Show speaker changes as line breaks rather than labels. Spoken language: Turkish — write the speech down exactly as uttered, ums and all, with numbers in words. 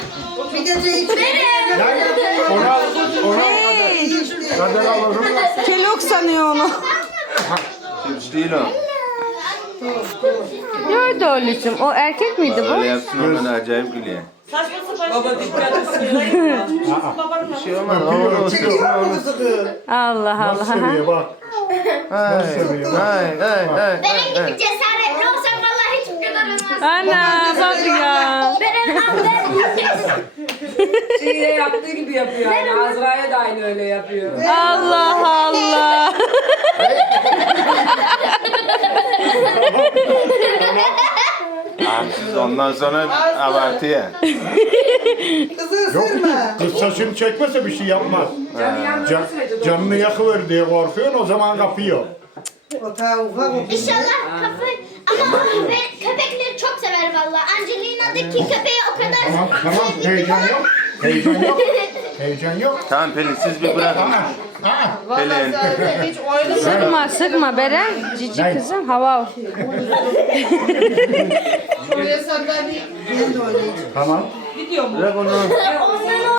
Bir de zeytin.
Yani ona, ona kadar alırım.
Kelok sanıyor onu.
Hiç değil o.
Nerede oğlum? O erkek miydi
Öyle
bu?
yapsın hemen acayip gülüyor.
Baba dikkat ısırıyor.
Bir şey olmaz. Onu
Çekiyor
ısırsın
mu
onu.
kızı kız?
Allah
Nasıl
Allah.
seviyor bak.
Hay
seviyor?
hay hay hay.
Benim gibi cesaretli olsam vallahi hiç bu kadar olmaz.
Ana bak ya.
Benim abim.
Şeyle yaptığı gibi yapıyor yani. Azra'ya da aynı öyle yapıyor.
Allah Allah.
Abi siz ondan sonra abartı ya.
Kızı
Yok
ısırma.
kız saçını çekmese bir şey yapmaz.
Canı yandığı
Can,
sürece
canını yakıver diye korkuyorsun o zaman kapıyor.
O ta ufak o.
İnşallah kapı. Ama ben köpekleri çok sever vallahi. Angelina'daki köpeği o kadar
Tamam tamam heyecan yok. Heyecan yok. Heyecan yok.
Tamam Pelin siz bir bırakın.
Aa,
Pelin.
Sıkma sıkma Beren. Cici kızım hava.
Ben de öyleydim.
tamam.
Bırak onu.
ondan